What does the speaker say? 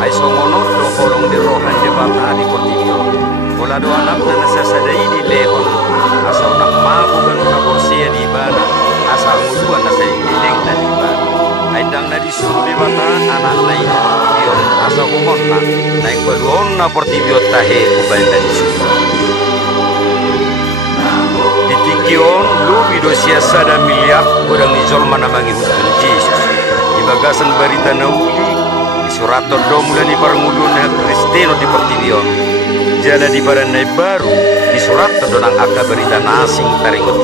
Ay songono do holong di rohan de bata di portibio. Bola do anak na nasasadai di lehon. Asal nak mabu kan na borsia di bana. Asal musuhan na sa iling na di bana. Ay dang na di suru di bata anak na ina portibio. Asal kumon na. Naik baduon na portibio tahe ubay na di suru. Di tikion lu bido siasa dan miliar udang izol mana mangi hutun Yesus. Di bagasan barita na uli. Surato domula di parangulun Kristeno di Portibio. Jala di baranai baru di surato donang aka berita nasing taringot